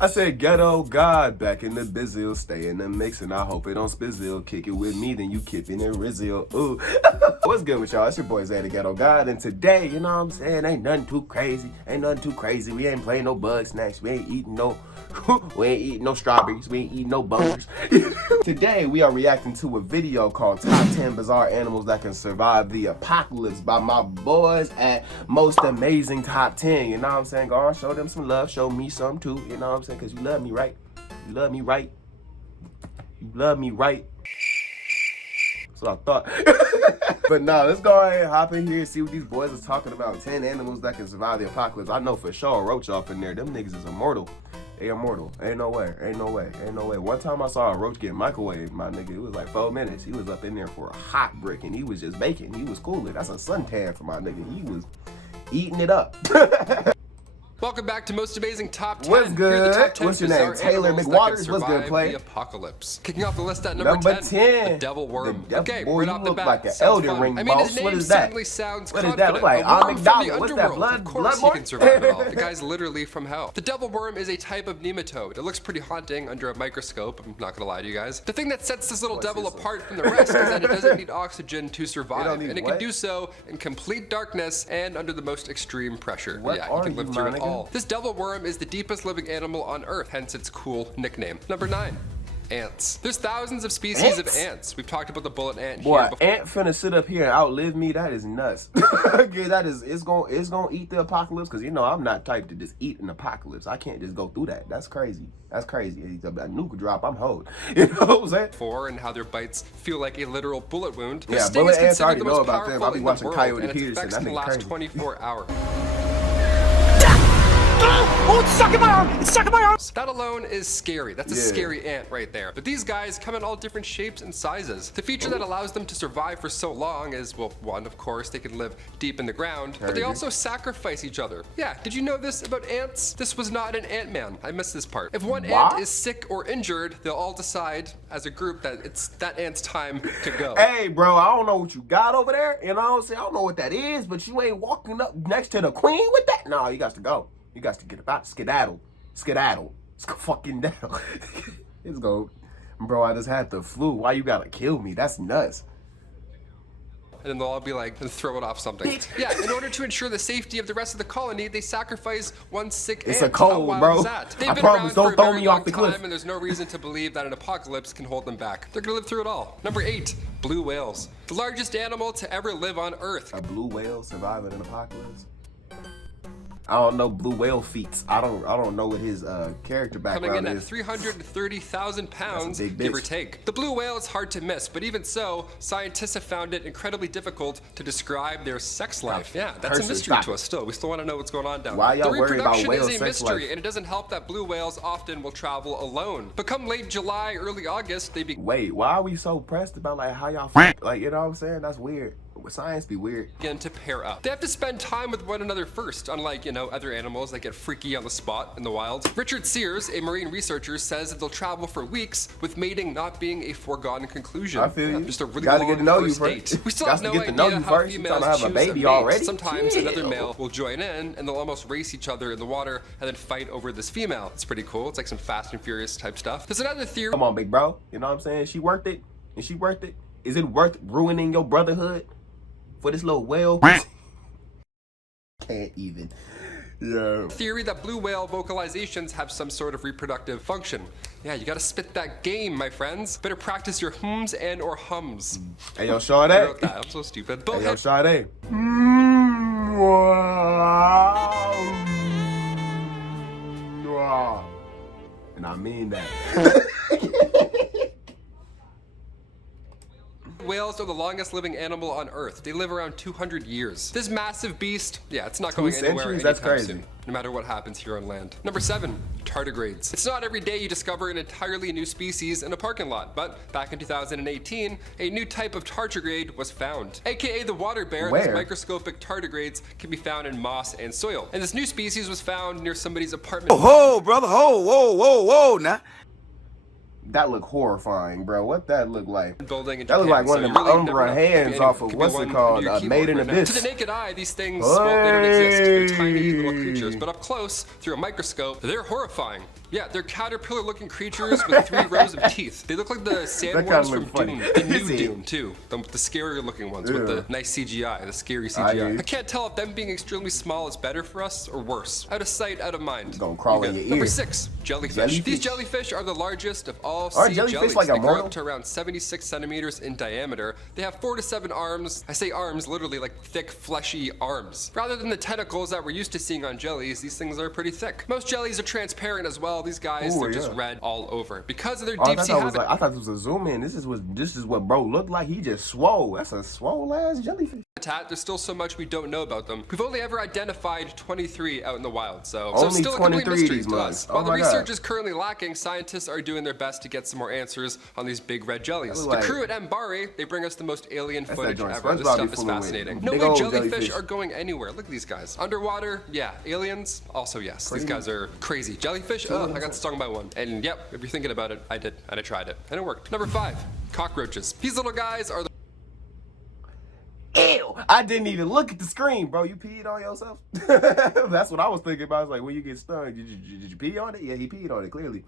I said ghetto god back in the bizzle, stay in the mix, and I hope it don't spizzle. Kick it with me, then you kipping it Rizzo. Ooh. What's good with y'all? It's your boy ZaytheGhettoGod, and today, you know what I'm saying, ain't nothing too crazy. We ain't playing no bug snacks. We ain't eating no strawberries. We ain't eating no buggers. Today, we are reacting to a video called Top 10 Bizarre Animals That Can Survive the Apocalypse by my boys at Most Amazing Top 10. You know what I'm saying? Go on, show them some love. Show me some too. You know what I'm saying? Because you love me, right? You love me, right? You love me, right? That's what I thought. But no, let's go ahead and hop in here and see what these boys are talking about. 10 animals that can survive the apocalypse. I know for sure a roach off in there. Them niggas is immortal. They immortal. Ain't no way. Ain't no way. Ain't no way. One time I saw a roach get microwaved, my nigga. It was like 4 minutes. He was up in there for a hot brick and he was just baking. He was cooling. That's a suntan for my nigga. He was eating it up. Welcome back to Most Amazing Top 10. What's good? What's your name? Taylor McWaters. What's good, play? The apocalypse. Kicking off the list at number 10. The devil worm. Okay, boy, right off the bat. Like an Elden Ring boss. What is that? Sounds what is that? Look like McDonald. What's that? Blood? Of course he can survive it all. The guy's literally from hell. The devil worm is a type of nematode. It looks pretty haunting under a microscope. I'm not gonna lie to you guys. The thing that sets this little devil apart from the rest is that it doesn't need oxygen to survive, and it can do so in complete darkness and under the most extreme pressure. Yeah, you can live through it all. This devil worm is the deepest living animal on Earth, hence its cool nickname. Number 9. Ants. There's thousands of species of ants. We've talked about the bullet ant here. Boy, ant finna sit up here and outlive me. That is nuts. It's gonna eat the apocalypse, because you know I'm not type to just eat an apocalypse. I can't just go through that. That's crazy. That's crazy. A nuke drop, I'm hold. You know what I'm saying? And how their bites feel like a literal bullet wound. Yeah, bullet ants, I already know about them. I'll be watching Coyote Peterson. That can last crazy. 24 hours. Oh, it's stuck in my arm! It's stuck in my arm! That alone is scary. That's a scary ant right there. But these guys come in all different shapes and sizes. The feature that allows them to survive for so long is, well, one, of course, they can live deep in the ground, but they also sacrifice each other. Yeah, did you know this about ants? This was not an Ant-Man. I missed this part. If one ant is sick or injured, they'll all decide as a group that it's that ant's time to go. Hey, bro, I don't know what you got over there. You know what I'm saying? I don't know what that is, but you ain't walking up next to the queen with that. No, you got to go. You got to get about skedaddle. It's fucking down. It's go, bro. I just had the flu. Why you gotta kill me? That's nuts. And then they'll all be like, and throw it off something. Yeah, in order to ensure the safety of the rest of the colony, they sacrifice one sick ant. It's a cold, bro. I promise, don't throw me off the cliff. And there's no reason to believe that an apocalypse can hold them back. They're gonna live through it all. Number 8, blue whales. The largest animal to ever live on Earth. A blue whale surviving an apocalypse? I don't know blue whale feats. I don't know what his character background is. Coming in at 330,000 pounds, give or take. The blue whale is hard to miss, but even so, scientists have found it incredibly difficult to describe their sex life. Yeah, that's a mystery to us still. We still want to know what's going on down there. Why y'all worried about whale sex life? The reproduction is a mystery, and it doesn't help that blue whales often will travel alone. But come late July, early August, they Wait, why are we so pressed about like how y'all fuck? Like, you know what I'm saying? That's weird. Science be weird. Begin to pair up. They have to spend time with one another first, unlike, you know, other animals that get freaky on the spot in the wild. Richard Sears, a marine researcher, says that they'll travel for weeks, with mating not being a foregone conclusion. I feel you. Just a really gotta long get to know you first first. date. We still have no idea how females have a baby already. Sometimes another male will join in, and they'll almost race each other in the water and then fight over this female. It's pretty cool. It's like some Fast and Furious type stuff. There's another theory. Come on, big bro. You know what I'm saying? She worth it? Is she worth it? Is it worth ruining your brotherhood for this little whale? Can't even. Yeah. Theory that blue whale vocalizations have some sort of reproductive function. Yeah, you gotta spit that game, my friends. Better practice your hums and or hums. Hey, yo, Sade. I wrote that. I'm so stupid. Hey, yo, Sade. And I mean that. Whales are the longest living animal on Earth. They live around 200 years. This massive beast, yeah, it's not going anywhere anytime soon, no matter what happens here on land. Number 7, tardigrades. It's not every day you discover an entirely new species in a parking lot, but back in 2018, a new type of tardigrade was found. AKA the water bear, these microscopic tardigrades can be found in moss and soil. And this new species was found near somebody's apartment. Oh, brother, whoa, now. That look horrifying, bro. What that look like? Building in that look like one of them Umbra hands off of what's it called? Made in Abyss. To the naked eye, these things, well, they don't exist. They're tiny little creatures, but up close, through a microscope, they're horrifying. Yeah, they're caterpillar-looking creatures with 3 rows of teeth. They look like the sandworms from funny. Doom. The new Doom, too. The scarier-looking ones with the nice CGI, the scary CGI. I can't tell if them being extremely small is better for us or worse. Out of sight, out of mind. Gonna crawl in your ear. Number 6, jellyfish. These jellyfish are the largest of all sea jellies. Like they grow up to around 76 centimeters in diameter. They have 4 to 7 arms. I say arms, literally like thick, fleshy arms. Rather than the tentacles that we're used to seeing on jellies, these things are pretty thick. Most jellies are transparent as well. These guys, they're just red all over because of their deep sea habitat. I thought this was a zoom in. This is what bro looked like. He just swole. That's a swole ass jellyfish. There's still so much we don't know about them. We've only ever identified 23 out in the wild, so only still a complete mystery to us. While the research God. is currently lacking, scientists are doing their best to get some more answers on these big red jellies. The crew at Mbari, they bring us the most alien footage ever. This stuff is fascinating. No way jellyfish are going anywhere. Look at these guys. Underwater, yeah. Aliens, also yes. These guys are crazy. Jellyfish, I got stung by one. And yep, if you're thinking about it, I did, and I tried it, and it worked. Number 5, cockroaches. These little guys are the Ew! I didn't even look at the screen, bro. You peed on yourself? That's what I was thinking about. I was like, when you get stung, did you pee on it? Yeah, he peed on it, clearly.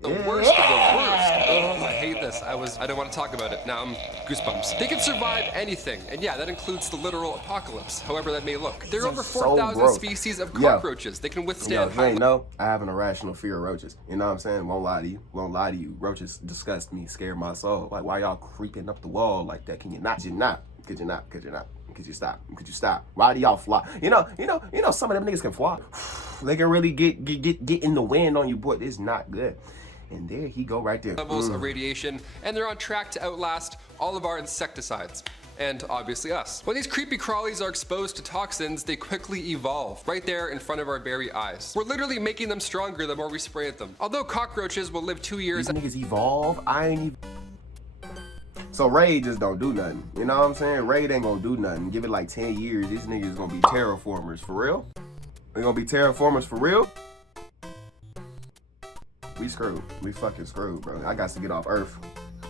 The worst of the worst. Oh, I hate this. I don't want to talk about it. Now I'm goosebumps. They can survive anything, and yeah, that includes the literal apocalypse, however that may look. There are over 4,000 species of cockroaches. They can withstand high no, I have an irrational fear of roaches. You know what I'm saying? Won't lie to you. Roaches disgust me, scare my soul. Like, why y'all creeping up the wall like that? Can you not? Could you not? Could you stop? Could you stop? Why do y'all fly? You know, some of them niggas can fly. They can really get in the wind on you, boy. It's not good. And there he go right there. Levels of radiation, and they're on track to outlast all of our insecticides. And obviously us. When these creepy crawlies are exposed to toxins, they quickly evolve right there in front of our very eyes. We're literally making them stronger the more we spray at them. Although cockroaches will live 2 years. These niggas evolve. So Ray just don't do nothing. You know what I'm saying? Ray ain't gonna do nothing. Give it like 10 years. These niggas gonna be terraformers for real. They gonna be terraformers for real. We screwed. We fucking screwed, bro. I got to get off Earth.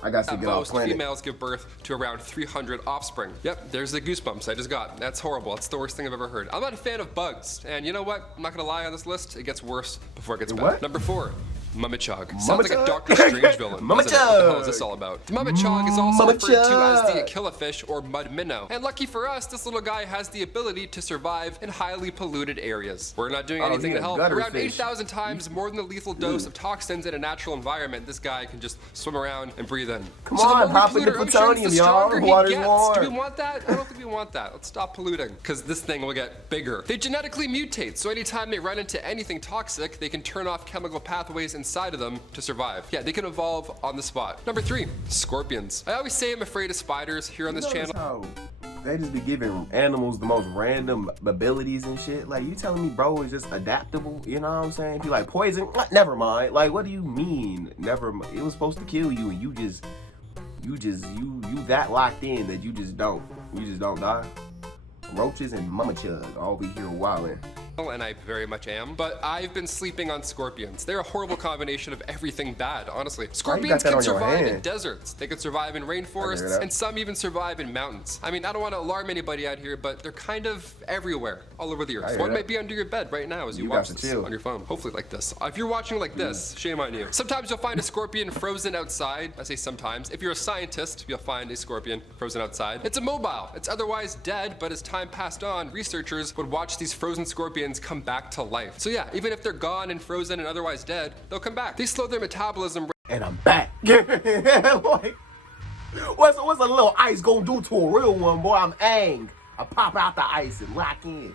I got to get off planet. Most females give birth to around 300 offspring. Yep, there's the goosebumps I just got. That's horrible. That's the worst thing I've ever heard. I'm not a fan of bugs. And you know what? I'm not gonna lie on this list. It gets worse before it gets better. What? Number 4. Mumma Chog. Sounds like a Doctor Strange villain. Mumma What the hell is this all about? The Mumma Chog is also referred to as the killifish or mud minnow. And lucky for us, this little guy has the ability to survive in highly polluted areas. We're not doing anything to help. Around 8,000 times more than the lethal dose of toxins in a natural environment, this guy can just swim around and breathe in. Come on, pop in the plutonium, y'all. Water's warm. Do we want that? I don't think we want that. Let's stop polluting, because this thing will get bigger. They genetically mutate, so anytime they run into anything toxic, they can turn off chemical pathways inside of them to survive. Yeah, they can evolve on the spot. Number 3, scorpions. I always say I'm afraid of spiders here on this channel. How they just be giving animals the most random abilities and shit. Like, you telling me bro is just adaptable? You know what I'm saying? Be like, poison? Never mind. Like, what do you mean? Never mind. It was supposed to kill you and you that locked in that you just don't die. Roaches and Mumma Chog all be here wilding. And I very much am, but I've been sleeping on scorpions. They're a horrible combination of everything bad, honestly. Scorpions can survive in deserts, they can survive in rainforests, and some even survive in mountains. I mean, I don't want to alarm anybody out here, but they're kind of everywhere, all over the earth. One might be under your bed right now as you watch this on your phone. Hopefully like this. If you're watching like this, shame on you. Sometimes you'll find a scorpion frozen outside. I say sometimes. If you're a scientist, you'll find a scorpion frozen outside. It's immobile. It's otherwise dead, but as time passed on, researchers would watch these frozen scorpions come back to life. So yeah, even if they're gone and frozen and otherwise dead, they'll come back. They slow their metabolism. And I'm back. Like, what's a little ice gonna do to a real one, boy? I'm angry. I pop out the ice and lock in.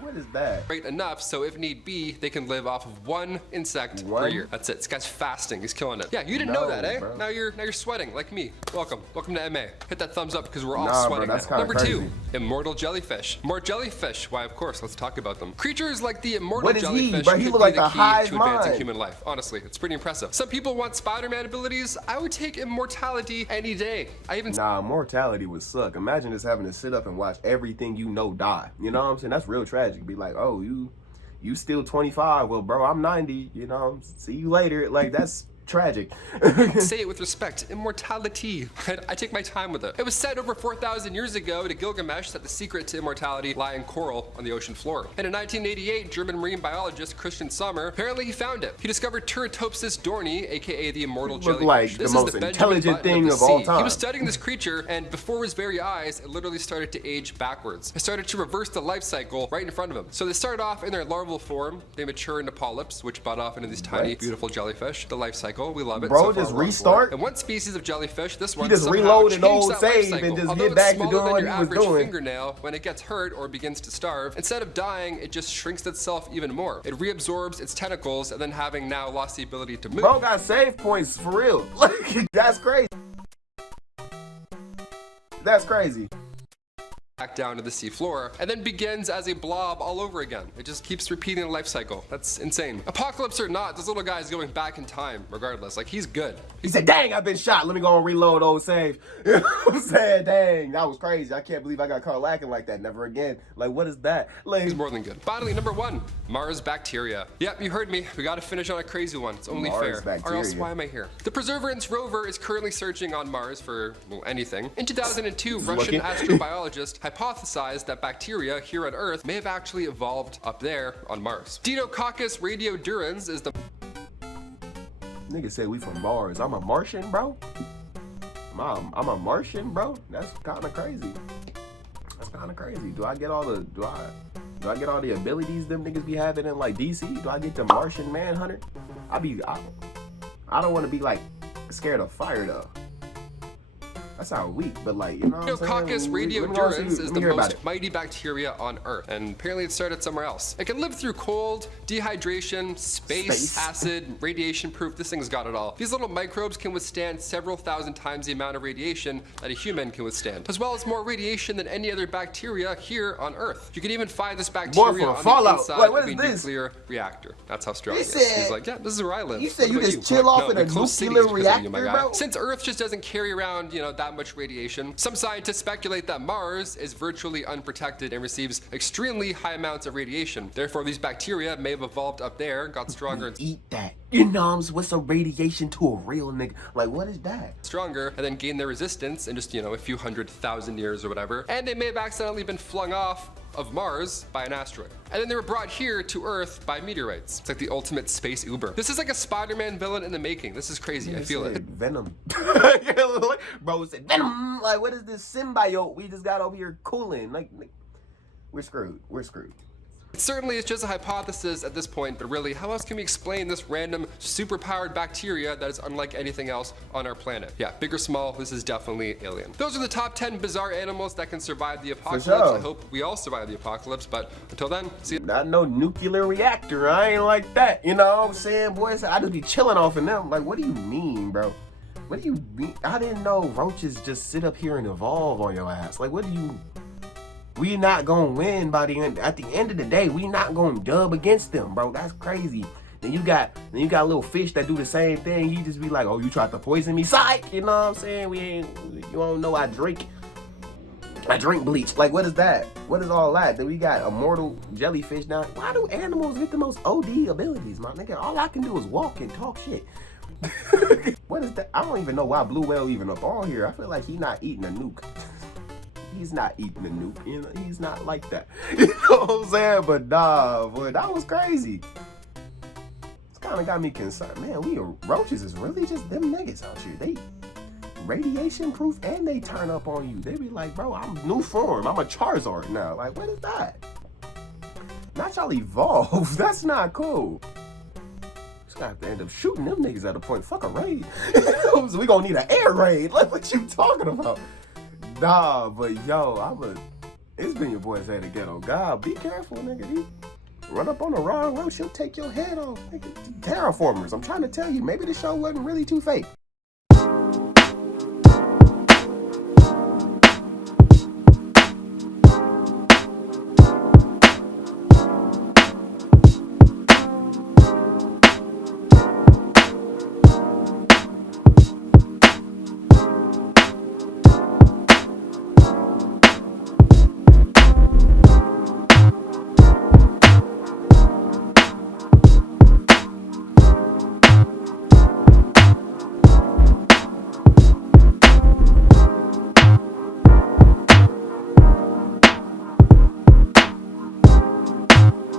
What is that? Great enough, so if need be, they can live off of one insect per year. That's it. This guy's fasting. He's killing it. Yeah, you didn't know that, eh? Bro. Now you're sweating like me. Welcome to MA. Hit that thumbs up because we're all sweating now. Number 2, Immortal Jellyfish. More jellyfish. Why, of course. Let's talk about them. Creatures like the Immortal Jellyfish could be the key to advancing human life. Honestly, it's pretty impressive. Some people want Spider-Man abilities. I would take immortality any day. Immortality would suck. Imagine just having to sit up and watch everything you know die. You know what I'm saying? That's real tragic. Be like, oh, you still 25. Well, bro, I'm 90. You know, see you later. Like, that's tragic. Say it with respect. Immortality. I take my time with it. It was said over 4,000 years ago to Gilgamesh that the secret to immortality lie in coral on the ocean floor. And in 1988, German marine biologist Christian Sommer, apparently he found it. He discovered Turritopsis dorni, aka the immortal jellyfish. Like this the is most the intelligent thing of all time. He was studying this creature, and before his very eyes, it literally started to age backwards. It started to reverse the life cycle right in front of him. So they started off in their larval form. They mature into polyps, which bud off into these tiny, beautiful jellyfish. The life cycle, we love it. Bro, so just restart. And one species of jellyfish, this one, just somehow reload an changed old that life save cycle. and just Although get back it's to smaller doing than what your he was average doing. fingernail, when it gets hurt or begins to starve, instead of dying, it just shrinks itself even more. It reabsorbs its tentacles, and then having now lost the ability to move. Bro got save points for real. Like, that's crazy. That's crazy. Back down to the sea floor, and then begins as a blob all over again. It just keeps repeating the life cycle. That's insane. Apocalypse or not, this little guy is going back in time regardless. Like, he's good. He said, dang, I've been shot. Let me go and reload old save. You know what I'm saying? Dang, that was crazy. I can't believe I got caught lacking like that. Never again. Like, what is that? Like, He's more than good. Finally, number 1, Mars bacteria. Yep, you heard me. We gotta finish on a crazy one. It's only Mars fair. bacteria. Or else, why am I here? The Perseverance rover is currently searching on Mars for, well, anything. In 2002, Russian astrobiologist hypothesized that bacteria here on Earth may have actually evolved up there on Mars. Deinococcus radiodurans is the... nigga said we from Mars. I'm a Martian, bro. I'm a Martian, bro. That's kind of crazy. That's kind of crazy. Do I get all the abilities them niggas be having in like DC? Do I get the Martian Manhunter? I don't want to be like scared of fire though. That sounds weak, but like, you know what I'm Deinococcus saying? radiodurans is the most it. mighty bacteria on Earth, and apparently it started somewhere else. It can live through cold, dehydration, space, acid, radiation proof. This thing's got it all. These little microbes can withstand several thousand times the amount of radiation that a human can withstand, as well as more radiation than any other bacteria here on Earth. You can even find this bacteria on the inside of a nuclear reactor. That's how strong it is. He's like, yeah, this is where I live. You said you just chill off in a nuclear reactor, bro? Since Earth just doesn't carry around, you know, that much radiation, some scientists speculate that Mars is virtually unprotected and receives extremely high amounts of radiation. Therefore, these bacteria may have evolved up there, got stronger and eat that. You know, what's a radiation to a real nigga? Like, what is that? Stronger, and then gain their resistance in just, you know, a few 100,000 years or whatever. And they may have accidentally been flung off of Mars by an asteroid. And then they were brought here to Earth by meteorites. It's like the ultimate space Uber. This is like a Spider-Man villain in the making. This is crazy. I feel it. Venom. Bro said Venom. Like, what is this symbiote we just got over here cooling? Like, we're screwed. We're screwed. Certainly, it's just a hypothesis at this point, but really, how else can we explain this random super-powered bacteria that is unlike anything else on our planet? Yeah, big or small, this is definitely alien. Those are the top 10 bizarre animals that can survive the apocalypse. Sure. I hope we all survive the apocalypse, but until then, see you. Not no nuclear reactor. I ain't like that. You know what I'm saying, boys? I just be chilling off of them. Like, what do you mean, bro? What do you mean? I didn't know roaches just sit up here and evolve on your ass. Like, what do you... We not gonna win by the end. At the end of the day, we not gonna dub against them, bro. That's crazy. Then you got little fish that do the same thing. You just be like, oh, you tried to poison me, psych. You know what I'm saying? You don't know I drink bleach. Like, what is that? What is all that? Then we got Immortal Jellyfish now. Why do animals get the most OD abilities, my nigga? All I can do is walk and talk shit. What is that? I don't even know why Blue Whale even up on here. I feel like he not eating a nuke. He's not eating a nuke, you know, he's not like that. You know what I'm saying? But nah, boy, that was crazy. It's kind of got me concerned. Man, roaches is really just them niggas out here. They radiation proof and they turn up on you. They be like, bro, I'm new form. I'm a Charizard now. Like, what is that? Not y'all evolve. That's not cool. Just gonna have to end up shooting them niggas at a point. Fuck a raid. So we gonna need an air raid. Like, what you talking about? Nah, but yo, it's been your boy ZaytheGhettoGod. Be careful, nigga. You run up on the wrong road, she'll take your head off. Nigga, terraformers, I'm trying to tell you, maybe the show wasn't really too fake.